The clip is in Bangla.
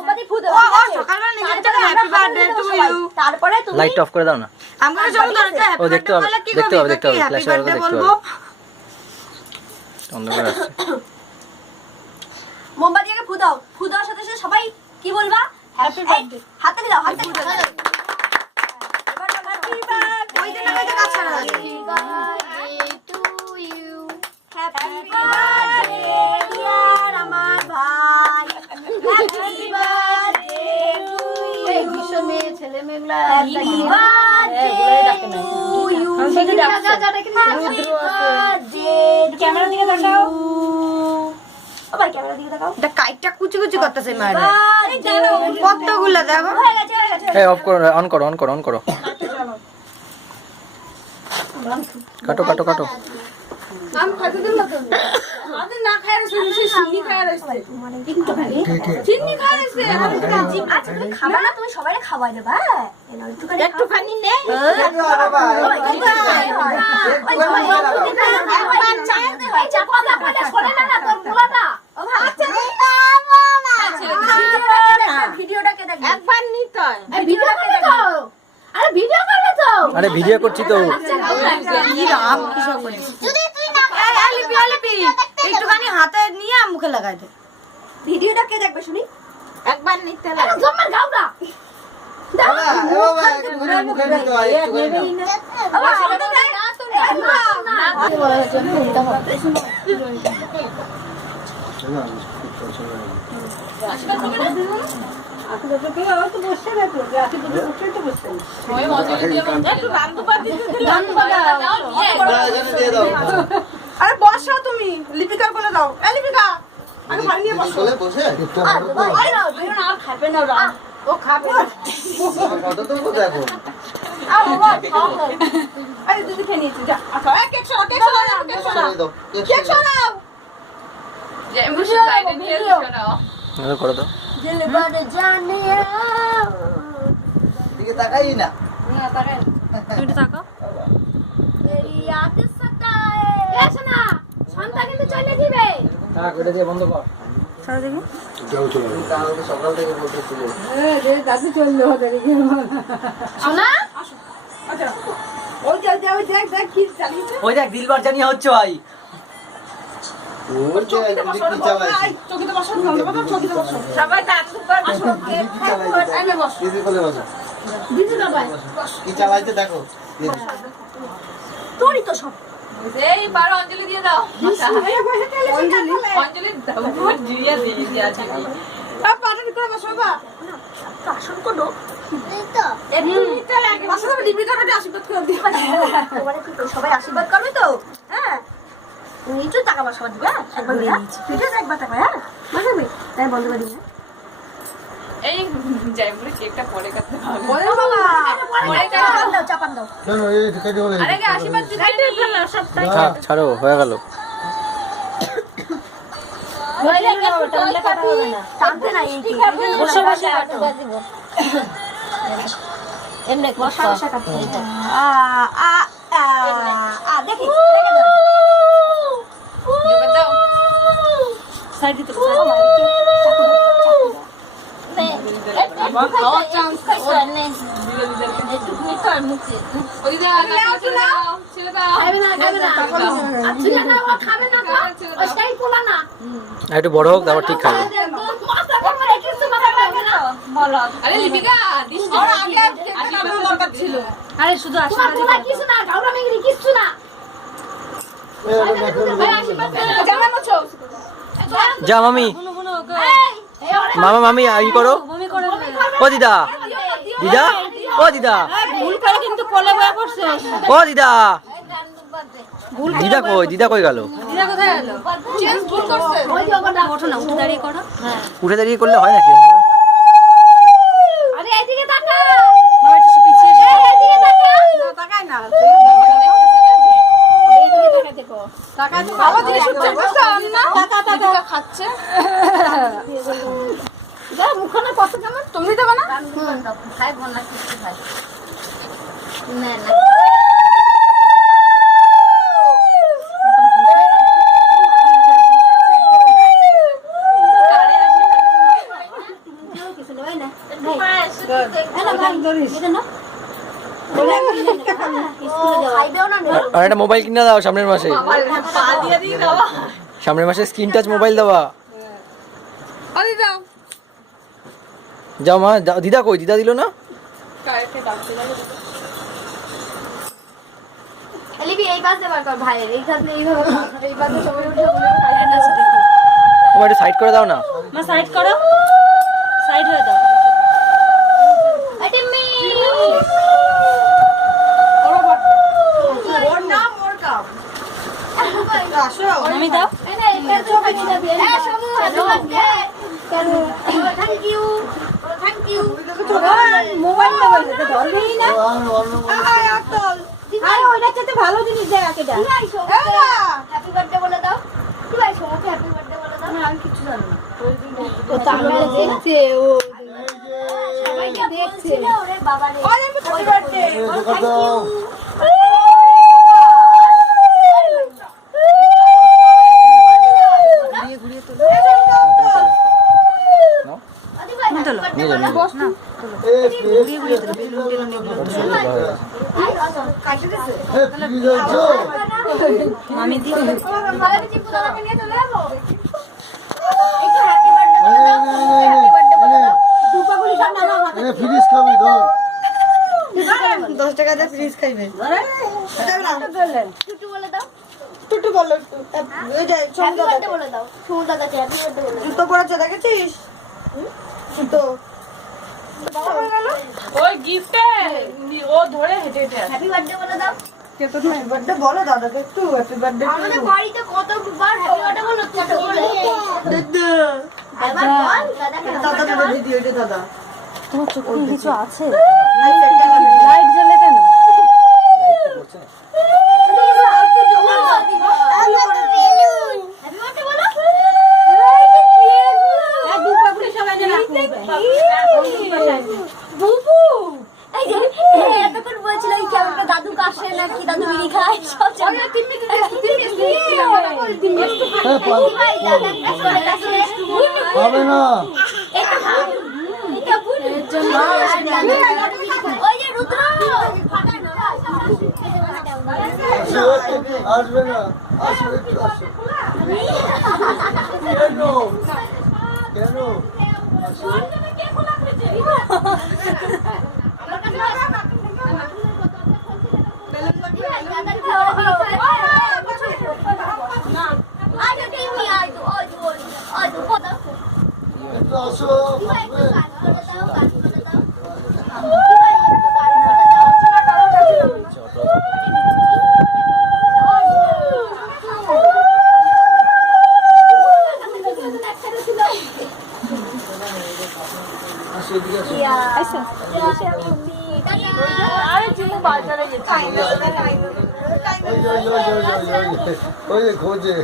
মোমবাতি ফু দাও সকালবেলা নিজে হ্যাপি বার্থডে টু ইউ তারপরে তুমি লাইট অফ করে দাও না আমরা চলো ধরতে ও দেখতে হবে দেখতে হবে হ্যাপি ফ্ল্যাশ বার্থডে দেখতে বলবো হবে অন্ধকার আসছে মোমবাতি আগে ফু দাও ফু দেওয়ার সাথে সাথে সবাই কি বলবা হ্যাপি বার্থডে হাতে দাও হাতে দাও ওই দিন আমাদের কাছে ছাড়া লাগে হ্যাপি বার্থডে ডিয়ার আমার ভাই হ্যাপি বার্থডে টু এই বিশ্ব মেয়ে ছেলে মেয়েগুলা happy birthday to you camera দিকে তাকাও আবার ক্যামেরা দিকে তাকাও এটা কাইটটা কুচি কুচি করতেছে মায়ের বার্থডে কতগুলা দেখো হয়ে গেছে এই অফ করো অন করো কাটো আম খাইতে দিন না তুমি আমাদের না খায় রইছে চিনি খায় রইছে চিনি খায় রইছে আচ্ছা তুমি খাবা না তুমি সবাইকে খাওয়াই দেবা একটুখানি নে ভিডিওটাকে দেখ একবার নিতে ভিডিও করে তো আরে ভিডিও করবে তো আরে ভিডিও করছি তো কি রাম কি সব করিস লিপি একটুখানি হাতে নিয়ে মুখে লাগাই দে ভিডিওটা কে দেখবে শুনি একবার নিতে লাগে জম্মার গাওরা আরে বসো তুমি লিপিকার কোলে দাও এই লিপিকা আরে ভাই নিয়ে বসো বসে ও খাবে কত তো কোথায় এখন আরে দিদি খেয়ে নিয়েছি যা আচ্ছা এক কেক সরাও কেক সরাও করে দাও দিকে তাকাই না তুমি তাকাও সন্তান কিন্তু চলে দিবে থাক ওটা দিয়ে বন্ধ কর সারা দেখি তাহলে সকাল থেকে বলতেছিল শোনা আচ্ছা ওই দেখ কি চালিয়েছে ওই দেখ দিলবার জানিয়ে হচ্ছে ভাই ওর যে কি চালাইছে চকিতে বসো চকিতে বসো সবাই তার উপর কি চালাইছে দিদি বলে বসো দিদি বাবা কি চালাইছে দেখো তোরই তো সব এই বারো অঞ্জলি দিয়ে দাও অঞ্জলি দাও দিয়ে দিয়ে আছে পাটানি করে বসো বাবা আসল কোনো বসো তুমি লিপিকারটা আশীর্বাদ করে দিও তোমার কি সবাই আশীর্বাদ করবে তো হ্যাঁ নিচু টাকা পয়সা দিবে একবার তুইটা একবার টাকা হ্যাঁ বুঝবি তাই বন্ধ করে দিবি এই জয়পুরে কেকটা পরে কাটতে হবে বলে বাবা পরে চাপান দাও কেন এই ঢুকে বলে আরে আশীর্বাদ দিতে ফেলো সবটাই ছাড়ো হয়ে গেল টানতে নাই বসে বসে কাটো এমনি বসা বসা কাটো দেখি যোগ দাও সাইড দিতে খাওয়ার চান্স ওইদা ছেড়ে দাও একটু বড় হোক তারপর ঠিক খাবে আরে লিপিকা দিস আগে দরকার ছিল আরে শুধু আশীর্বাদ কিছু না গাওরা মেগরি কিছু না জামা মোছো যা মামি মামি ই করো ও দিদা ভুল করে কিন্তু কোলে বয়া পড়ছে ও দিদা দিদা কই গেল দিদা কোথায় গেল চেঞ্জ ভুল করছে ওঠো না উঠে দাঁড়িয়ে করো উঠে দাঁড়িয়ে করলে হয় নাকি আরে এইদিকে তাকা বাবা একটু পিছিয়ে এসে এইদিকে তাকা না তাকাই না এইদিকে তাকা দেখো তাকাই ভালো জিনিস হচ্ছে বুঝছো না দিদিকা খাচ্ছে যা মুখখানে কত কেমন তুমি দেবে না খাই বল না কিছু খাই না না আর একটা মোবাইল কিনে দাও সামনের মাসে, সামনের মাসে স্ক্রিন টাচ মোবাইল দেওয়া। আরে দাও যাও মা, দিদা কই? দিদা দিল না? এই পাশে বার কর ভাই, এই সাথে এইভাবে এই পাশে সবাই উঠে তোমার একটু সাইড করে দাও না। মা সাইড করো, সাইড হয়ে দাও। টিম্মি ওর নাম ওর কাম আসো আমি দাও। Thank you thank you. Mobile ধরবেই না ভালো জিনিস দেয় আকেটা। হ্যাপি বার্থডে বলে দাও। কি ভাই সোমকে হ্যাপি বার্থডে বলে দাও। আমি কিছু জানি না। ও তামিলে দেখছে, ও সবাইকে দেখছে ওরে বাবা রে। হ্যাপি বার্থডে আমি দিই। ফ্রিজ খাবি ধর। 10 টাকা দিয়ে ফ্রিজ খাইবে টুটু বলে দাও। টুটু বলো এই যে হ্যাপি বার্থডে বলে দাও। সুমন দাদাকে হ্যাপি বার্থডে বলে দাও। জুতো পরেছে দেখেছিস জুতো ওই গিফটে ও ধরে হেঁটে হেঁটে আসে। হ্যাপি বার্থডে বলে দাও। বার্থডে বলো দাদাকে একটু হ্যাপি বার্থডে আমাদের বাড়িতে কতবার হ্যাপি বার্থডে বলো ছোট করে। আবার বল দাদাকে দাদা দাদা দিদি ওইটা দাদা তোমার চোখে কিছু আছে? লাইট জ্বলে কেন? এতক্ষণ বলছিল দাদু কাশে নাকি দাদু বিড়ি খায় সব হবে না। আসবে না, আসবে একটু আসো। কেন? একটু আসো, আসবে। আসো, এদিকে আসো। আরে চিমু বাজারে গেছে। ওই যে খোঁজে